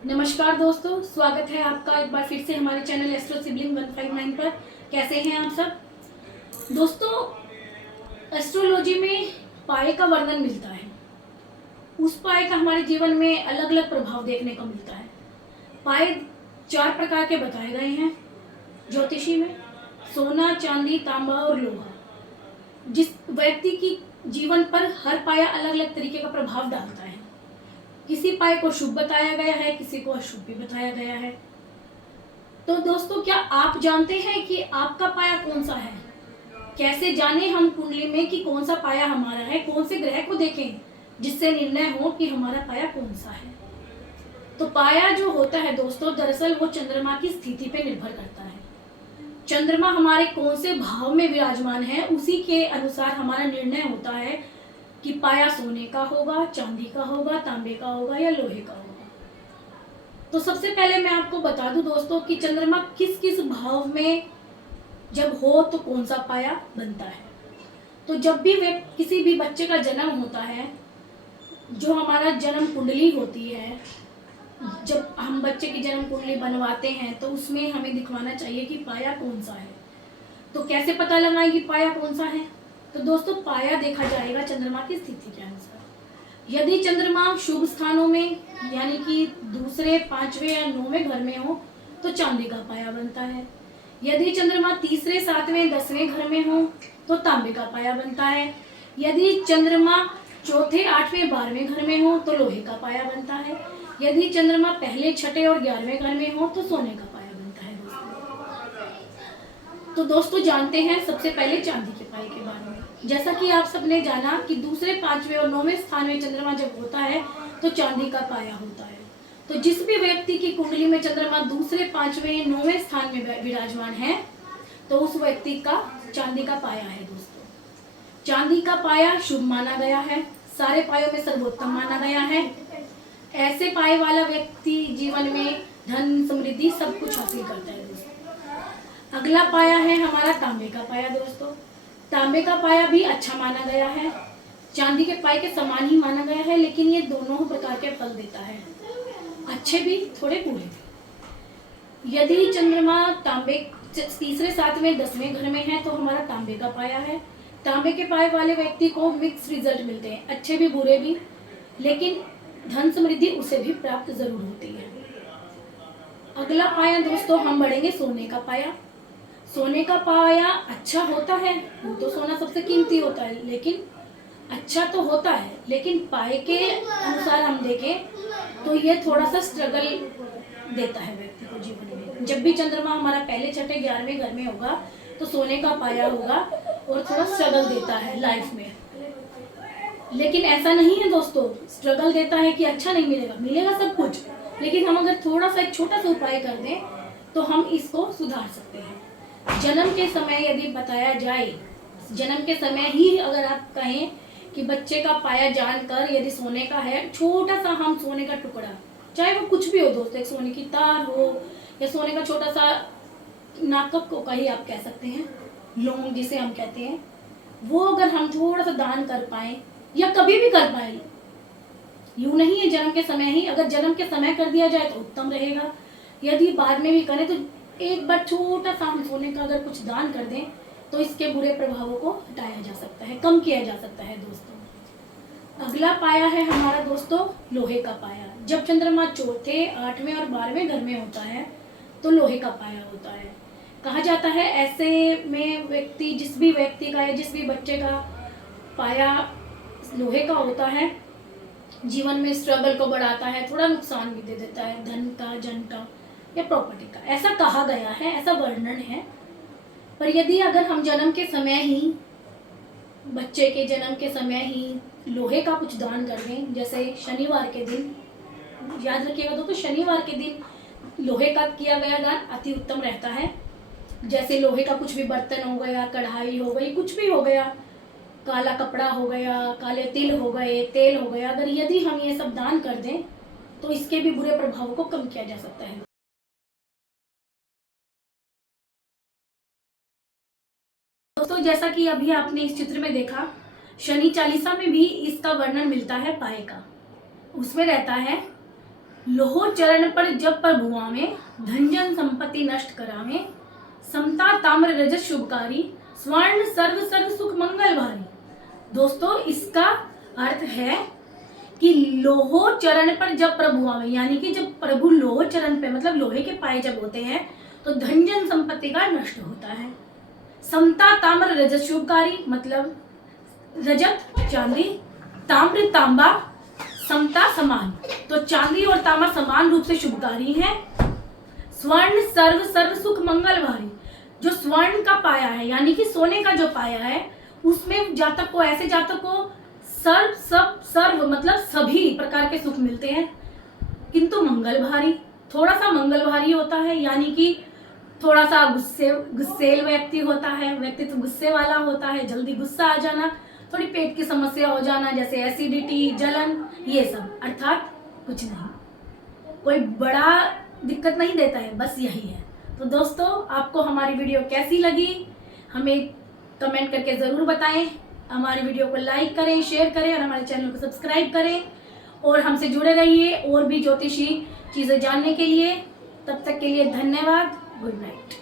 नमस्कार दोस्तों, स्वागत है आपका एक बार फिर से हमारे चैनल एस्ट्रो सिबलिंग 159 पर। कैसे हैं आप सब दोस्तों। एस्ट्रोलॉजी में पाए का वर्णन मिलता है। उस पाए का हमारे जीवन में अलग अलग प्रभाव देखने को मिलता है। पाए 4 प्रकार के बताए गए हैं ज्योतिषी में: सोना, चांदी, तांबा और लोहा। जिस व्यक्ति की जीवन पर हर पाया अलग अलग तरीके का प्रभाव डालता है। किसी पाए को शुभ बताया गया है, किसी को अशुभ भी बताया गया है। तो दोस्तों, क्या आप जानते हैं कि आपका पाया कौन सा है? कैसे जाने हम कुंडली में कि कौन सा पाया हमारा है? कौन से ग्रह को देखें जिससे निर्णय हो कि हमारा पाया कौन सा है? तो पाया जो होता है दोस्तों, दरअसल वो चंद्रमा की स्थिति पे निर्भर करता है। चंद्रमा हमारे कौन से भाव में विराजमान है, उसी के अनुसार हमारा निर्णय होता है कि पाया सोने का होगा, चांदी का होगा, तांबे का होगा या लोहे का होगा। तो सबसे पहले मैं आपको बता दूं दोस्तों कि चंद्रमा किस किस भाव में जब हो तो कौन सा पाया बनता है। तो जब भी वे किसी भी बच्चे का जन्म होता है, जो हमारा जन्म कुंडली होती है, जब हम बच्चे की जन्म कुंडली बनवाते हैं तो उसमें हमें दिखवाना चाहिए कि पाया कौन सा है। तो कैसे पता लगाएं कि पाया कौन सा है? तो दोस्तों, पाया देखा जाएगा चंद्रमा की स्थिति के अनुसार। यदि चंद्रमा शुभ स्थानों में यानी कि दूसरे, पांचवें या 9वें घर में हो तो चांदी का पाया बनता है। यदि चंद्रमा तीसरे, 7वें, 10वें घर में हो तो तांबे का पाया बनता है। यदि चंद्रमा चौथे, 8वें, 12वें घर में हो तो लोहे का पाया बनता है। यदि चंद्रमा पहले, छठे और 11वें घर में हो तो सोने का पाया बनता है दोस्तों। तो दोस्तों, जानते हैं सबसे पहले चांदी के पाए के बारे में। जैसा कि आप सबने जाना कि दूसरे, 5वें और 9वें स्थान में चंद्रमा जब होता है तो चांदी का पाया होता है। तो जिस भी व्यक्ति की कुंडली में चंद्रमा दूसरे, 5वें, 9वें स्थान में विराजमान है तो उस व्यक्ति का चांदी का पाया है दोस्तों। चांदी का पाया शुभ माना गया है, सारे पायों में सर्वोत्तम माना गया है। ऐसे पाए वाला व्यक्ति जीवन में धन, समृद्धि सब कुछ हासिल करता है दोस्तों। अगला पाया है हमारा तांबे का पाया दोस्तों। तांबे का पाया भी अच्छा माना गया है, चांदी के पाए के समान ही माना गया है, लेकिन ये दोनों प्रकार के फल देता है, अच्छे भी थोड़े बुरे भी। यदि चंद्रमा तांबे तीसरे, 7वें, 10वें घर में है तो हमारा तांबे का पाया है। तांबे के पाए वाले व्यक्ति को मिक्स रिजल्ट मिलते हैं, अच्छे भी बुरे भी, लेकिन धन समृद्धि उसे भी प्राप्त जरूर होती है। अगला पाया दोस्तों हम बढ़ेंगे सोने का पाया। सोने का पाया अच्छा होता है, वो तो सोना सबसे कीमती होता है, लेकिन अच्छा तो होता है, लेकिन पाए के अनुसार हम देखें तो ये थोड़ा सा स्ट्रगल देता है व्यक्ति को जीवन में। जब भी चंद्रमा हमारा पहले, छठे, 11वें घर में होगा तो सोने का पाया होगा और थोड़ा स्ट्रगल देता है लाइफ में। लेकिन ऐसा नहीं है दोस्तों, स्ट्रगल देता है कि अच्छा नहीं मिलेगा, मिलेगा सब कुछ, लेकिन हम अगर थोड़ा सा एक छोटा सा उपाय कर दें तो हम इसको सुधार सकते हैं। जन्म के समय यदि बताया जाए, जन्म के समय ही अगर आप कहें कि बच्चे का पाया जानकर यदि सोने का है, छोटा सा हम सोने का टुकड़ा, चाहे वो कुछ भी हो दोस्तों, एक सोने की तार हो या सोने का छोटा सा नाकप को का ही आप कह सकते हैं, लौंग जिसे हम कहते हैं, वो अगर हम थोड़ा सा दान कर पाए या कभी भी कर पाए, यूं नहीं है जन्म के समय ही, अगर जन्म के समय कर दिया जाए तो उत्तम रहेगा। यदि बाद में भी करें तो एक बार छोटा सा हम सोने का अगर कुछ दान कर दें तो इसके बुरे प्रभावों को हटाया जा सकता है, कम किया जा सकता है दोस्तों। अगला पाया है हमारा दोस्तों लोहे का पाया। जब चंद्रमा चौथे, 8वें और 12वें घर में होता है तो लोहे का पाया होता है। कहा जाता है ऐसे में व्यक्ति, जिस भी व्यक्ति का या जिस भी बच्चे का पाया लोहे का होता है, जीवन में स्ट्रगल को बढ़ाता है, थोड़ा नुकसान भी दे देता है, धन का, जन का या प्रॉपर्टी का, ऐसा कहा गया है, ऐसा वर्णन है। पर यदि अगर हम जन्म के समय ही, बच्चे के जन्म के समय ही लोहे का कुछ दान कर दें, जैसे शनिवार के दिन, याद रखिएगा दोस्तों, शनिवार के दिन लोहे का किया गया दान अति उत्तम रहता है। जैसे लोहे का कुछ भी बर्तन हो गया, कढ़ाई हो गई, कुछ भी हो गया, काला कपड़ा हो गया, काले तिल हो गए, तेल हो गया, अगर यदि हम ये सब दान कर दें तो इसके भी बुरे प्रभावों को कम किया जा सकता है दोस्तों। जैसा कि अभी आपने इस चित्र में देखा, शनि चालीसा में भी इसका वर्णन मिलता है पाए का। उसमें रहता है लोहो चरण पर जब प्रभु आवे, धन जन संपत्ति नष्ट करावे, समता ताम्र रजत शुभकारी, स्वर्ण सर्व सर्व सुख मंगल भारी। दोस्तों इसका अर्थ है कि लोहो चरण पर जब प्रभु आवे, यानी कि जब प्रभु लोहो चरण पे मतलब लोहे के पाए जब होते हैं तो धन जन संपत्ति का नष्ट होता है। समता ताम्र रजत शुभकारी मतलब रजत चांदी, ताम्र तांबा, समता समान, तो चांदी और तांबा समान रूप से शुभकारी है। स्वर्ण सर्व सर्व सुख मंगल भारी, जो स्वर्ण का पाया है यानी कि सोने का जो पाया है उसमें जातक को, ऐसे जातक को सर्व मतलब सभी प्रकार के सुख मिलते हैं, किंतु मंगल भारी, थोड़ा सा मंगल भारी होता है, यानी कि थोड़ा सा गुस्सेल व्यक्ति होता है, व्यक्तित्व गुस्से वाला होता है, जल्दी गुस्सा आ जाना, थोड़ी पेट की समस्या हो जाना जैसे एसिडिटी, जलन, ये सब, अर्थात कुछ नहीं, कोई बड़ा दिक्कत नहीं देता है, बस यही है। तो दोस्तों आपको हमारी वीडियो कैसी लगी हमें कमेंट करके ज़रूर बताएं। हमारी वीडियो को लाइक करें, शेयर करें और हमारे चैनल को सब्सक्राइब करें और हमसे जुड़े रहिए और भी ज्योतिषी चीज़ें जानने के लिए। तब तक के लिए धन्यवाद। Good night.